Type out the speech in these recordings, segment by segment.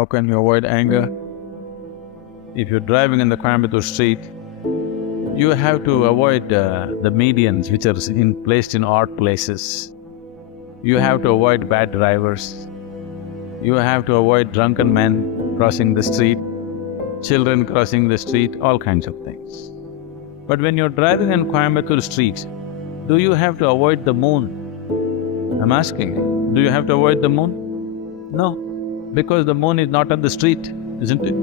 How can you avoid anger? If you're driving in the Coimbatore street, you have to avoid the medians which are placed in odd places. You have to avoid bad drivers. You have to avoid drunken men crossing the street, children crossing the street, all kinds of things. But when you're driving in Coimbatore streets, do you have to avoid the moon? I'm asking you, do you have to avoid the moon? No, because the moon is not on the street, isn't it?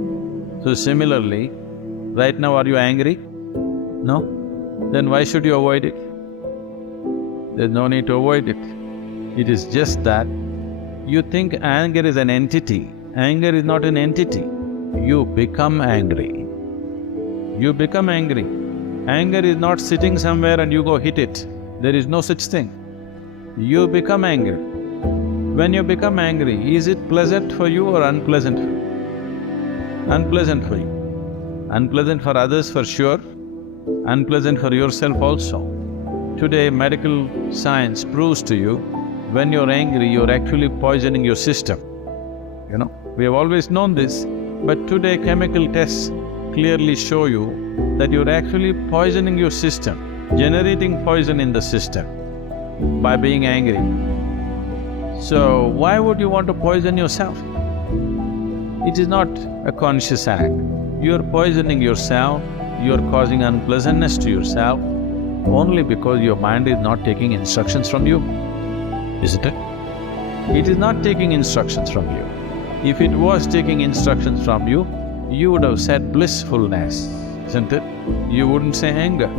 So similarly, right now are you angry? No? Then why should you avoid it? There's no need to avoid it. It is just that you think anger is an entity. Anger is not an entity. You become angry. You become angry. Anger is not sitting somewhere and you go hit it. There is no such thing. You become angry. When you become angry, is it pleasant for you or unpleasant for you? Unpleasant for you. Unpleasant for others for sure, unpleasant for yourself also. Today, medical science proves to you, when you're angry, you're actually poisoning your system. You know, we have always known this, but today chemical tests clearly show you that you're actually poisoning your system, generating poison in the system by being angry. So, why would you want to poison yourself? It is not a conscious act. You're poisoning yourself, you're causing unpleasantness to yourself only because your mind is not taking instructions from you, isn't it? It is not taking instructions from you. If it was taking instructions from you, you would have said blissfulness, isn't it? You wouldn't say anger.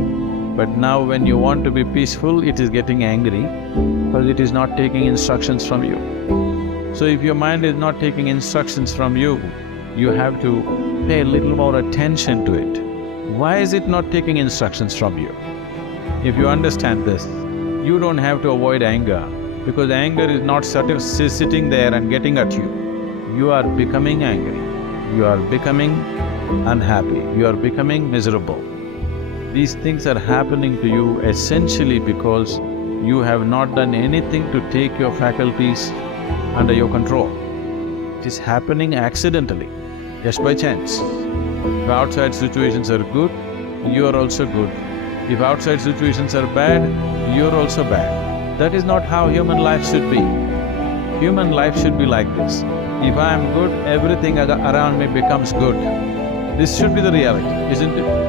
But now when you want to be peaceful, it is getting angry because it is not taking instructions from you. So if your mind is not taking instructions from you, you have to pay a little more attention to it. Why is it not taking instructions from you? If you understand this, you don't have to avoid anger, because anger is not sitting there and getting at you. You are becoming angry, you are becoming unhappy, you are becoming miserable. These things are happening to you essentially because you have not done anything to take your faculties under your control. It is happening accidentally, just by chance. If outside situations are good, you are also good. If outside situations are bad, you are also bad. That is not how human life should be. Human life should be like this. If I am good, everything around me becomes good. This should be the reality, isn't it?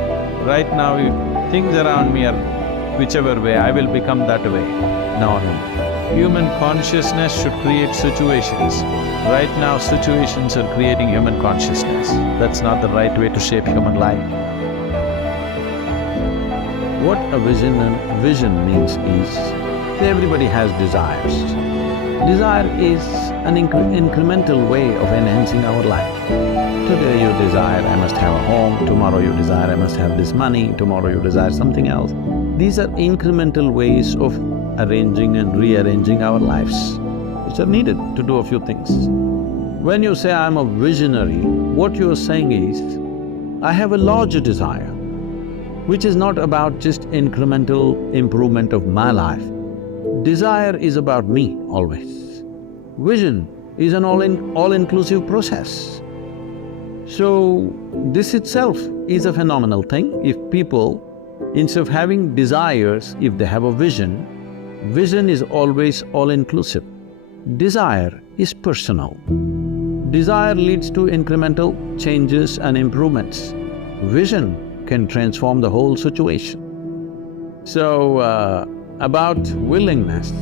Right now, if things around me are whichever way, I will become that way. No. Human consciousness should create situations. Right now, situations are creating human consciousness. That's not the right way to shape human life. What a vision means is, everybody has desires. Desire is an incremental way of enhancing our life. Today you desire, I must have a home, tomorrow you desire, I must have this money, tomorrow you desire something else. These are incremental ways of arranging and rearranging our lives, which are needed to do a few things. When you say, I'm a visionary, what you're saying is, I have a larger desire, which is not about just incremental improvement of my life. Desire is about me always. Vision is an all-inclusive process. So, this itself is a phenomenal thing. If people, instead of having desires, if they have a vision, vision is always all-inclusive. Desire is personal. Desire leads to incremental changes and improvements. Vision can transform the whole situation. So, about willingness,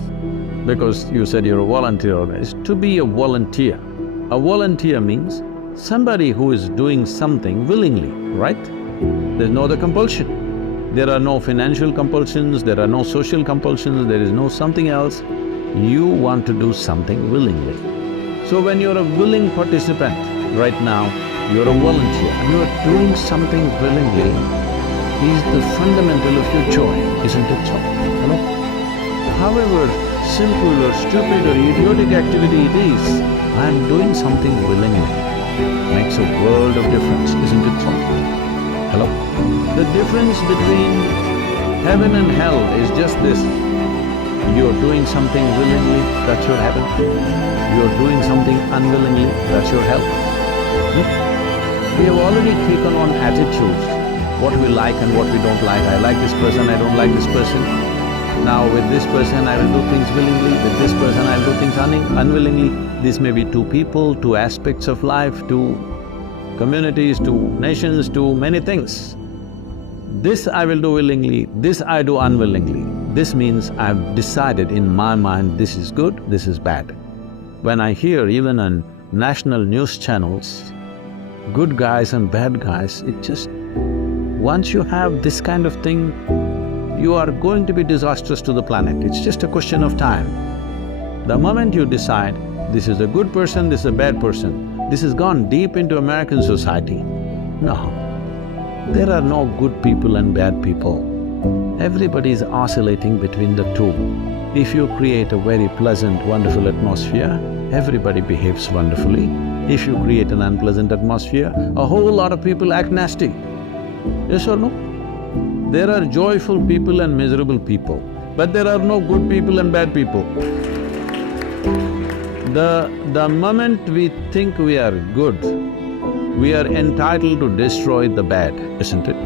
because you said you're a volunteer, is to be a volunteer. A volunteer means somebody who is doing something willingly, right? There's no other compulsion. There are no financial compulsions, there are no social compulsions, there is no something else. You want to do something willingly. So when you're a willing participant, right now, you're a volunteer and you're doing something willingly, is the fundamental of your joy, isn't it so? Hello? However simple or stupid or idiotic activity it is, I'm doing something willingly. Makes a world of difference, isn't it so? Hello? The difference between heaven and hell is just this. You're doing something willingly, that's your heaven. You're doing something unwillingly, that's your hell. We have already taken on attitudes, what we like and what we don't like. I like this person, I don't like this person. Now with this person I will do things willingly, with this person I'll do things unwillingly. This may be two people, two aspects of life, two communities, two nations, two many things. This I will do willingly, this I do unwillingly. This means I've decided in my mind this is good, this is bad. When I hear even on national news channels, good guys and bad guys, it just… once you have this kind of thing, you are going to be disastrous to the planet. It's just a question of time. The moment you decide, this is a good person, this is a bad person, this has gone deep into American society. No, there are no good people and bad people. Everybody is oscillating between the two. If you create a very pleasant, wonderful atmosphere, everybody behaves wonderfully. If you create an unpleasant atmosphere, a whole lot of people act nasty. Yes or no? There are joyful people and miserable people, but there are no good people and bad people. The moment we think we are good, we are entitled to destroy the bad, isn't it?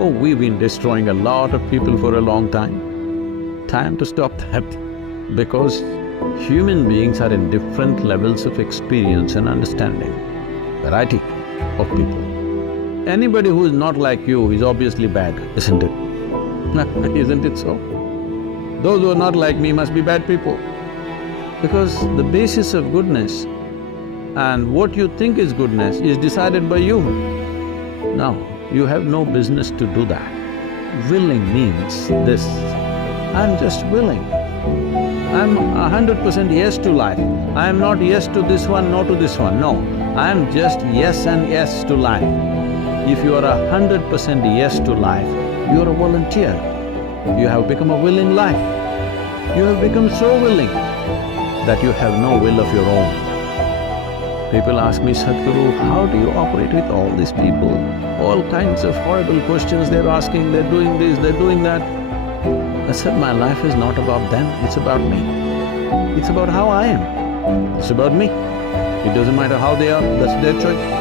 Oh, we've been destroying a lot of people for a long time. Time to stop that, because human beings are in different levels of experience and understanding, variety of people. Anybody who is not like you is obviously bad, isn't it? Isn't it so? Those who are not like me must be bad people. Because the basis of goodness and what you think is goodness is decided by you. Now, you have no business to do that. Willing means this, I'm just willing. I'm 100% yes to life. I am not yes to this one, no to this one, no. I am just yes and yes to life. If you are 100% yes to life, you are a volunteer. You have become a willing life. You have become so willing that you have no will of your own. People ask me, Sadhguru, how do you operate with all these people? All kinds of horrible questions they're asking, they're doing this, they're doing that. I said, my life is not about them, it's about me. It's about how I am. It's about me. It doesn't matter how they are, that's their choice.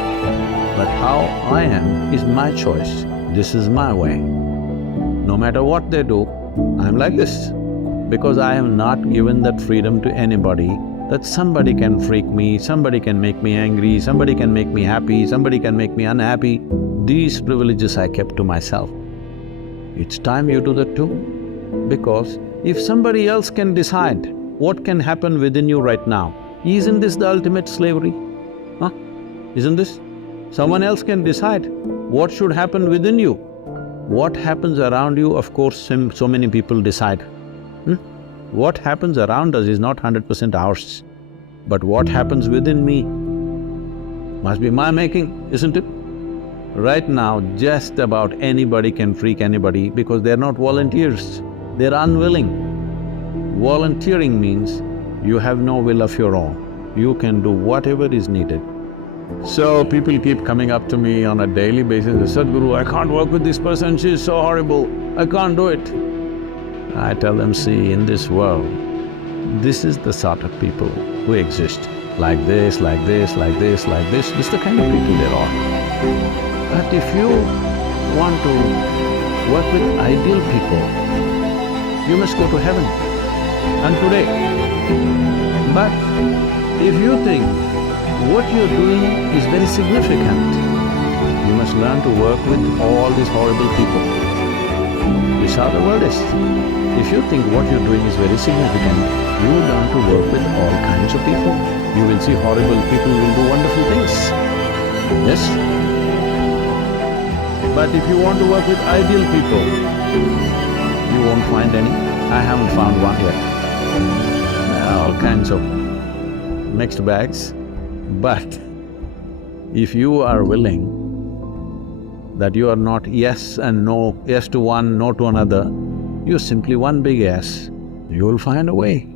But how I am is my choice. This is my way. No matter what they do, I'm like this. Because I have not given that freedom to anybody, that somebody can freak me, somebody can make me angry, somebody can make me happy, somebody can make me unhappy. These privileges I kept to myself. It's time you do that too. Because if somebody else can decide what can happen within you right now, isn't this the ultimate slavery? Huh? Isn't this? Someone else can decide what should happen within you. What happens around you, of course, so many people decide. What happens around us is not 100% ours. But what happens within me must be my making, isn't it? Right now, just about anybody can freak anybody because they're not volunteers, they're unwilling. Volunteering means you have no will of your own. You can do whatever is needed. So people keep coming up to me on a daily basis, Sadhguru, I can't work with this person, she's so horrible, I can't do it. I tell them, see, in this world, this is the sort of people who exist. Like this, like this, like this, like this is the kind of people there are. But if you want to work with ideal people, you must go to heaven, and today. But if you think what you're doing is very significant, you must learn to work with all these horrible people. This is how the world is. If you think what you're doing is very significant, you will learn to work with all kinds of people. You will see horrible people will do wonderful things. Yes? But if you want to work with ideal people, you won't find any. I haven't found one yet. All kinds of mixed bags. But if you are willing that you are not yes and no, yes to one, no to another, you're simply one big yes, you will find a way.